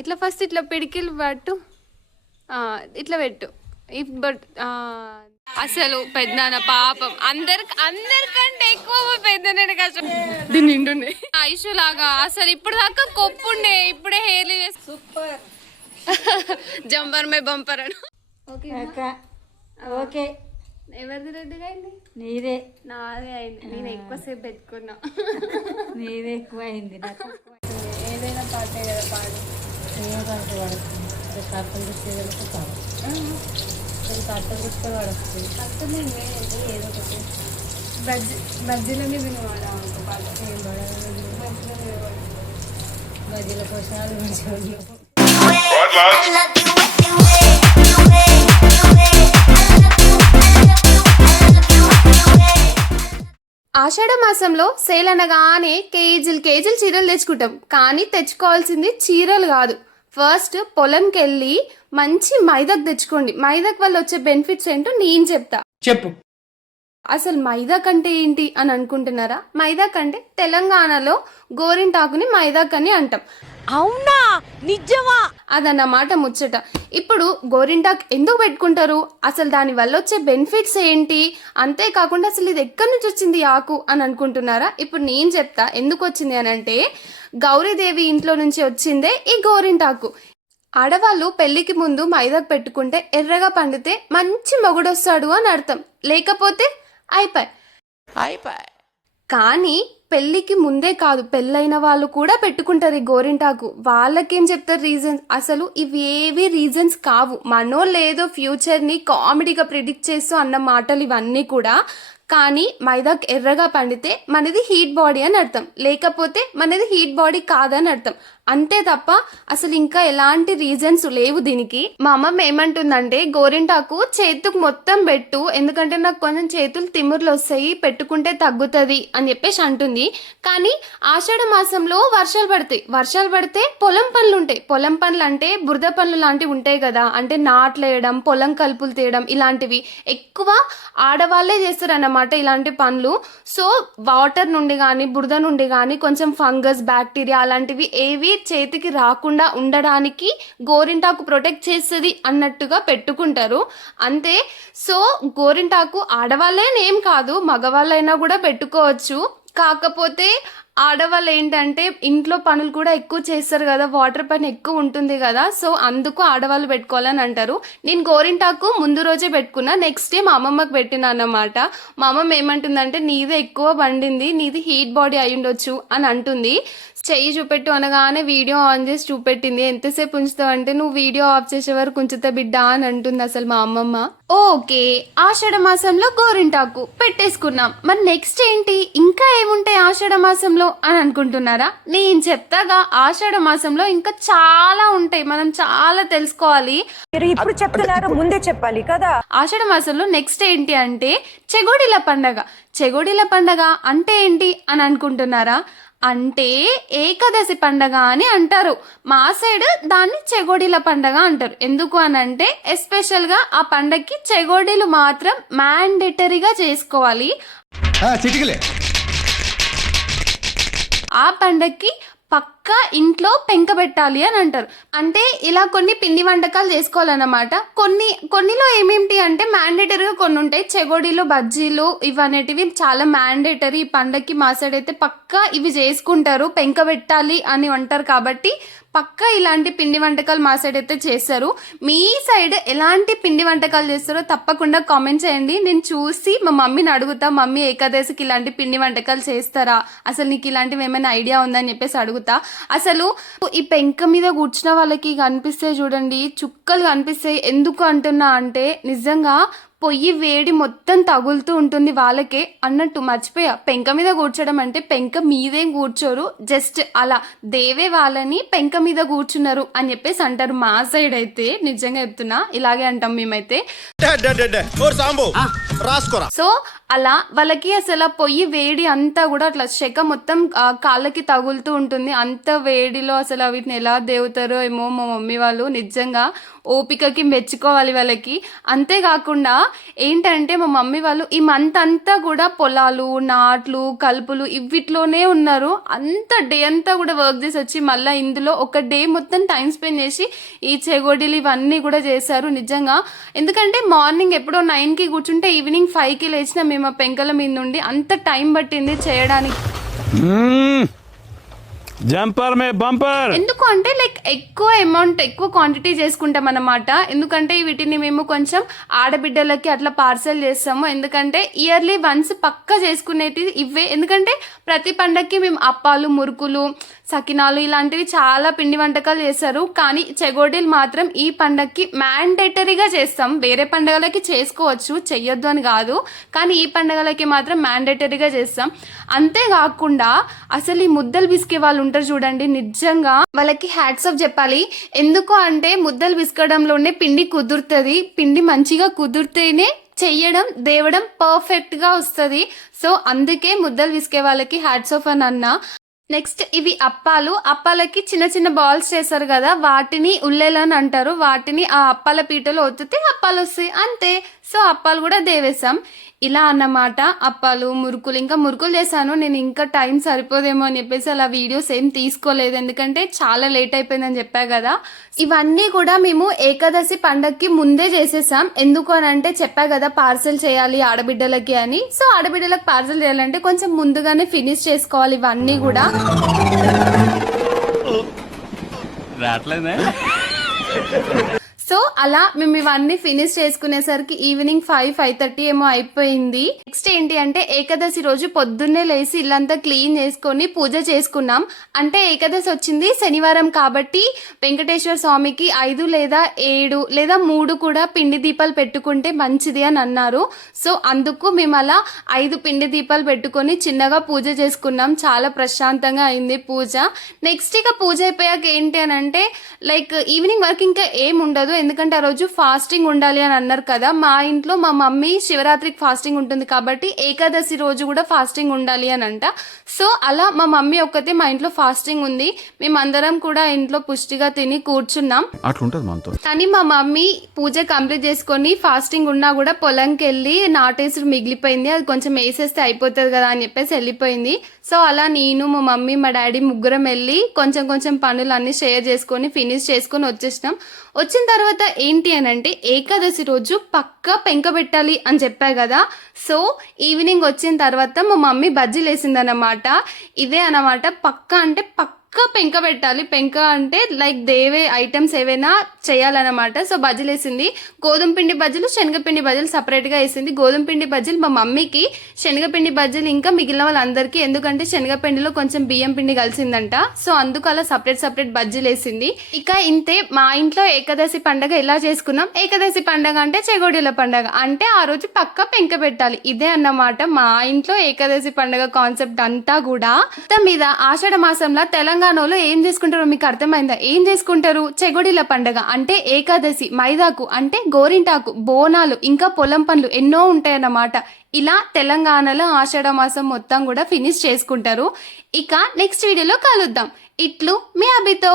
ఇట్లా ఫస్ట్ ఇట్లా పిడికిలు పట్టు, ఇట్లా పెట్టు. బట్ అసలు పెద్దనాన్న పాపం అందరికంటే ఎక్కువ పెద్దనాన్న కష్టం. దీని నిండుండే ఐషు లాగా అసలు ఇప్పుడు దాకా కొప్పుండే, ఇప్పుడే హెయిర్ సూపర్ జంపర్ మే బంపర్ అను. ఓకే ఎవరిది రెడ్డిగా అయింది? నీదే. నాదే అయింది. నేను ఎక్కువసేపు పెట్టుకున్నా. నీదే ఎక్కువ అయింది. ఏదైనా పాటే కదా పాడు. ఏం పాట పడుతుంది? కట్టలు గుర్తు పాడు. కట్టలు గుర్తు పడుతుంది. కష్టమే ఏదో ఒకటి బజ్జీలన్నీ తినవాడా పాట. ఏం బజ్జీల కోసాలు మంచిగా. ఆషాఢ మాసంలో సేల్ అనగానే కేజీలు చీరలు తెచ్చుకుంటాం. కానీ తెచ్చుకోవాల్సింది చీరలు కాదు. ఫస్ట్ పొలంకి వెళ్ళి మంచి మైదాకు తెచ్చుకోండి. మైదాక్ వల్ల వచ్చే బెనిఫిట్స్ ఏంటో నేను చెప్తా. చెప్పు. అసలు మైదాక్ అంటే ఏంటి అని అనుకుంటున్నారా? మైదాక్ అంటే తెలంగాణలో గోరింటాకుని మైదాక్ అని అంటాం. అవునా? నిజమా? అదన్నమాట ముచ్చట. ఇప్పుడు గోరింటాకు ఎందుకు పెట్టుకుంటారు, అసలు దాని వల్ల వచ్చే బెనిఫిట్స్ ఏంటి, అంతేకాకుండా అసలు ఇది ఎక్కడి నుంచి వచ్చింది ఆకు అని అనుకుంటున్నారా? ఇప్పుడు నేను చెప్తా ఎందుకు వచ్చింది అని అంటే, గౌరీదేవి ఇంట్లో నుంచి వచ్చిందే ఈ గోరింటాకు. ఆడవాళ్ళు పెళ్లికి ముందు మైదాకు పెట్టుకుంటే ఎర్రగా పండితే మంచి మొగుడొస్తాడు అని అర్థం, లేకపోతే అయిపోయి. కానీ పెళ్లికి ముందే కాదు, పెళ్ళైన వాళ్ళు కూడా పెట్టుకుంటారు ఈ గోరింటాకు. వాళ్ళకేం చెప్తారు రీజన్స్? అసలు ఇవి ఏవి రీజన్స్ కావు. మనో లేదో ఫ్యూచర్ని కామెడీగా ప్రిడిక్ట్ చేస్తూ అన్న మాటలు ఇవన్నీ కూడా. కానీ మైదాకు ఎర్రగా పండితే మనది హీట్ బాడీ అని అర్థం, లేకపోతే మనది హీట్ బాడీ కాదని అర్థం. అంతే తప్ప అసలు ఇంకా ఎలాంటి రీజన్స్ లేవు దీనికి. మా అమ్మమ్మ ఏమంటుందంటే, గోరింటాకు చేతుకు మొత్తం పెట్టు, ఎందుకంటే నాకు కొంచెం చేతులు తిమ్ముర్లు వస్తాయి, పెట్టుకుంటే తగ్గుతుంది అని చెప్పేసి అంటుంది. కానీ ఆషాఢ మాసంలో వర్షాలు పడితే పొలం పనులు ఉంటాయి. పొలం పనులు అంటే బురద పనులు లాంటివి ఉంటాయి కదా, అంటే నాట్లు వేయడం, పొలం కలుపులు తీయడం, ఇలాంటివి ఎక్కువ ఆడవాళ్లే చేస్తారు అన్నమాట ఇలాంటి పనులు. సో వాటర్ నుండి కానీ బురద నుండి కానీ కొంచెం ఫంగస్, బ్యాక్టీరియా అలాంటివి ఏవి చేతికి రాకుండా ఉండడానికి గోరింటాకు ప్రొటెక్ట్ చేస్తుంది అన్నట్టుగా పెట్టుకుంటారు అంతే. సో గోరింటాకు ఆడవాళ్ళేనేం కాదు, మగవాళ్ళైనా కూడా పెట్టుకోవచ్చు. కాకపోతే ఆడవాళ్ళు ఏంటంటే ఇంట్లో పనులు కూడా ఎక్కువ చేస్తారు కదా, వాటర్ పని ఎక్కువ ఉంటుంది కదా, సో అందుకు ఆడవాళ్ళు పెట్టుకోవాలని అంటారు. నేను గోరింటాకు ముందు రోజే పెట్టుకున్నా, నెక్స్ట్ డే మా అమ్మమ్మకి పెట్టినా అన్నమాట. మా అమ్మమ్మ ఏమంటుందంటే, నీదే ఎక్కువ పండింది, నీది హీట్ బాడీ అయి ఉండొచ్చు అని అంటుంది. చెయ్యి చూపెట్టు అనగానే వీడియో ఆన్ చేసి చూపెట్టింది. ఎంతసేపు ఉంచుతావు అంటే, నువ్వు వీడియో ఆఫ్ చేసే వరకు ఉంచుతా బిడ్డ అని అంటుంది అసలు మా అమ్మమ్మ. ఓకే, ఆషాఢ మాసంలో గోరింటాకు పెట్టేసుకున్నాం. మరి నెక్స్ట్ ఏంటి, ఇంకా ఏముంటాయి ఆషాఢ మాసంలో అని అనుకుంటున్నారా? నేను చెప్తాగా, ఆషాఢ మాసంలో ఇంకా చాలా ఉంటాయి, మనం చాలా తెలుసుకోవాలి. ఇప్పుడు చెప్తున్నారు, ముందే చెప్పాలి కదా. ఆషాఢ మాసంలో నెక్స్ట్ ఏంటి అంటే చెగోడీల పండగ. చెగోడీల పండగ అంటే ఏంటి అని అనుకుంటున్నారా? అంటే ఏకాదశి పండగ అని అంటారు. మా సైడ్ దాన్ని చెగోడీల పండగ అంటారు. ఎందుకు అని అంటే, ఎస్పెషల్గా ఆ పండగకి చెగోడీలు మాత్రం మ్యాండేటరీగా చేసుకోవాలి. ఆ పండగకి పక్కా ఇంట్లో పెంక పెట్టాలి అని అంటారు. అంటే ఇలా కొన్ని పిండి వంటకాలు చేసుకోవాలన్నమాట. కొన్నిలో ఏమేమిటి అంటే మ్యాండేటరీగా కొన్ని ఉంటాయి. చెగోడీలు, బజ్జీలు ఇవనేటివి చాలా మ్యాండేటరీ. ఈ పండగకి మా సైడ్ అయితే పక్కా ఇవి చేసుకుంటారు, పెంక పెట్టాలి అని అంటారు. కాబట్టి పక్కా ఇలాంటి పిండి వంటకాలు మా సైడ్ అయితే చేస్తారు. మీ సైడ్ ఎలాంటి పిండి వంటకాలు చేస్తారో తప్పకుండా కామెంట్ చేయండి. నేను చూసి మా మమ్మీని అడుగుతా, మమ్మీ ఏకాదశికి ఇలాంటి పిండి వంటకాలు చేస్తారా, అసలు నీకు ఇలాంటివి ఏమైనా ఐడియా ఉందని చెప్పేసి అడుగుతా. అసలు ఈ పెంక మీద కూర్చున్న వాళ్ళకి కనిపిస్తాయి చూడండి, చుక్కలు కనిపిస్తాయి. ఎందుకు అంటున్నా అంటే, నిజంగా పొయ్యి వేడి మొత్తం తగులుతూ ఉంటుంది వాళ్ళకే అన్నట్టు. మర్చిపోయా, పెంక మీద కూర్చోడం అంటే పెంక మీదేం కూర్చోరు, జస్ట్ అలా దేవే వాళ్ళని పెంక మీద కూర్చున్నారు అని చెప్పేసి అంటారు. మా సైడ్ అయితే నిజంగా చెప్తున్నా ఇలాగే అంటాం మేమైతే. రాసుకోరా. సో అలా వాళ్ళకి అసలు ఆ పొయ్యి వేడి అంతా కూడా అట్లా శక మొత్తం కాళ్ళకి తగులుతూ ఉంటుంది. అంత వేడిలో అసలు వీటిని ఎలా దేవుతారో ఏమో మా మమ్మీ వాళ్ళు. నిజంగా ఓపికకి మెచ్చుకోవాలి వాళ్ళకి. అంతేకాకుండా ఏంటంటే మా మమ్మీ వాళ్ళు ఈ మంత్ అంతా కూడా పొలాలు, నాట్లు, కలుపులు ఇవిట్లోనే ఉన్నారు. అంత డే అంతా కూడా వర్క్ చేసి వచ్చి మళ్ళీ ఇందులో ఒక డే మొత్తం టైం స్పెండ్ చేసి ఈ చెగోడీలు ఇవన్నీ కూడా చేశారు నిజంగా. ఎందుకంటే మార్నింగ్ ఎప్పుడో 9కి కూర్చుంటే ఈవినింగ్ 5కి లేచిన మేము ఆ పెంకల మీద నుండి అంత టైం పట్టింది చేయడానికి. జంపర్ మే బంపర్. ఎందుకు అంటే లైక్ ఎక్కువ అమౌంట్ ఎక్కువ క్వాంటిటీ చేసుకుంటాం అన్నమాట. ఎందుకంటే వీటిని మేము కొంచెం ఆడబిడ్డలకి అట్లా పార్సల్ చేస్తాము. ఎందుకంటే ఇయర్లీ వన్స్ పక్కా చేసుకునేది ఇవే. ఎందుకంటే ప్రతి పండగకి మేము అప్పాలు, మురుకులు, సకినాలు ఇలాంటివి చాలా పిండి వంటకాలు చేస్తారు. కానీ చెగోడీలు మాత్రం ఈ పండగకి మ్యాండేటరీగా చేస్తాం. వేరే పండగలకి చేసుకోవచ్చు, చెయ్యొద్దు అని కాదు, కానీ ఈ పండగలకి మాత్రం మ్యాండేటరీగా చేస్తాం. అంతేకాకుండా అసలు ఈ ముద్దలు బిస్కే వాళ్ళు ఉంటారు చూడండి, నిజంగా వాళ్ళకి హ్యాట్స్ ఆఫ్ చెప్పాలి. ఎందుకు అంటే ముద్దలు బిస్కడంలోనే పిండి కుదురుతుంది. పిండి మంచిగా కుదిరితేనే చెయ్యడం, దేవడం పర్ఫెక్ట్గా వస్తుంది. సో అందుకే ముద్దలు విసికే వాళ్ళకి హ్యాట్స్ ఆఫ్ అని అన్నా. నెక్స్ట్ ఇవి అప్పాలకి చిన్న చిన్న బాల్స్ చేస్తారు కదా, వాటిని ఉల్లెలు అని అంటారు. వాటిని ఆ అప్పాల పీటలో ఒత్తితే అప్పాలు వస్తాయి అంతే. సో అప్పాలు కూడా దేవేసాం. ఇలా అన్నమాట అప్పాలు, మురుకులు. ఇంకా మురుకులు చేశాను నేను. ఇంకా టైం సరిపోదేమో అని చెప్పేసి అలా వీడియోస్ ఏం తీసుకోలేదు, ఎందుకంటే చాలా లేట్ అయిపోయిందని చెప్పా కదా. ఇవన్నీ కూడా మేము ఏకాదశి పండగకి ముందే చేసేసాం. ఎందుకు అని అంటే చెప్పా కదా పార్సల్ చేయాలి ఆడబిడ్డలకి అని. సో ఆడబిడ్డలకు పార్సల్ చేయాలంటే కొంచెం ముందుగానే ఫినిష్ చేసుకోవాలి ఇవన్నీ కూడా. సో అలా మేము ఇవన్నీ ఫినిష్ చేసుకునేసరికి ఈవినింగ్ 5-5:30 ఏమో అయిపోయింది. నెక్స్ట్ ఏంటి అంటే ఏకాదశి రోజు పొద్దున్నే లేసి ఇల్లంతా క్లీన్ చేసుకొని పూజ చేసుకున్నాం. అంటే ఏకాదశి వచ్చింది శనివారం కాబట్టి వెంకటేశ్వర స్వామికి 5 లేదా 7 లేదా 3 కూడా పిండి దీపాలు పెట్టుకుంటే మంచిది అని అన్నారు. సో అందుకు మేము అలా 5 పిండి దీపాలు పెట్టుకొని చిన్నగా పూజ చేసుకున్నాం. చాలా ప్రశాంతంగా అయింది పూజ. నెక్స్ట్ ఇక పూజ అయిపోయాక ఏంటి అని అంటే లైక్ ఈవినింగ్ వరకు ఇంకా ఏం ఉండదు. ఎందుకంటే ఆ రోజు ఫాస్టింగ్ ఉండాలి అని అన్నారు కదా. మా ఇంట్లో మా మమ్మీ శివరాత్రికి ఫాస్టింగ్ ఉంటుంది కాబట్టి ఏకాదశి రోజు కూడా ఫాస్టింగ్ ఉండాలి అని అంట. సో అలా మా మమ్మీ ఒక్కతే మా ఇంట్లో ఫాస్టింగ్ ఉంది. మేమందరం కూడా ఇంట్లో పుష్టిగా తిని కూర్చున్నాం. అట్లుంటది మనతో. కానీ మా మమ్మీ పూజ కంప్లీట్ చేసుకొని ఫాస్టింగ్ ఉన్నా కూడా పొలంకి వెళ్ళి నాటేసుడు మిగిలిపోయింది. అది కొంచెం వేసేస్తే అయిపోతుంది కదా అని చెప్పేసి వెళ్ళిపోయింది. సో అలా నేను, మా మమ్మీ, మా డాడీ ముగ్గురం వెళ్ళి కొంచెం కొంచెం పనులు అన్ని షేర్ చేసుకొని ఫినిష్ చేసుకొని వచ్చేసినాం. వచ్చిన తర్వాత ఏంటి అని అంటే ఏకాదశి రోజు పక్కా పెంక పెట్టాలి అని చెప్పా కదా. సో ఈవినింగ్ వచ్చిన తర్వాత మా మమ్మీ బజ్జీలు వేసిందన్నమాట. ఇదే అన్నమాట పక్కా అంటే పక్కా పెంక పెట్టాలి. పెంక అంటే లైక్ దేవే ఐటమ్స్ ఏవైనా చేయాలన్నమాట. సో బజ్జీలు వేసింది. గోధుమ పిండి బజ్జీలు, శనగపిండి బజ్జీలు సపరేట్గా వేసింది. గోధుమ పిండి బజ్జీలు మా మమ్మీకి, శనగపిండి బజ్జీలు ఇంకా మిగిలిన వాళ్ళందరికీ. ఎందుకంటే శనగపిండిలో కొంచెం బియ్యం పిండి కలిసిందంట. సో అందుకు అలా సపరేట్ బజ్జీలు వేసింది. ఇక ఇంతే మా ఇంట్లో ఏకాదశి పండగ ఎలా చేసుకున్నాం. ఏకాదశి పండగ అంటే చెగోడీల పండగ అంటే ఆ రోజు పక్కా పెంక పెట్టాలి. ఇదే అన్నమాట మా ఇంట్లో ఏకాదశి పండగ కాన్సెప్ట్ అంతా కూడా. మొత్తం మీద ఆషాఢ మాసంలో తెలంగాణలో ఏం చేసుకుంటారో మీకు అర్థమైందా? ఏం చేసుకుంటారు? చెగోడీల పండగ అంటే ఏకాదశి, మైదాకు అంటే గోరింటాకు, బోనాలు, ఇంకా పొలం పనులు ఎన్నో ఉంటాయన్నమాట. ఇలా తెలంగాణలో ఆషాఢ మాసం మొత్తం కూడా ఫినిష్ చేసుకుంటారు. ఇక నెక్స్ట్ వీడియోలో కలుద్దాం. ఇట్లు మీ అభితో.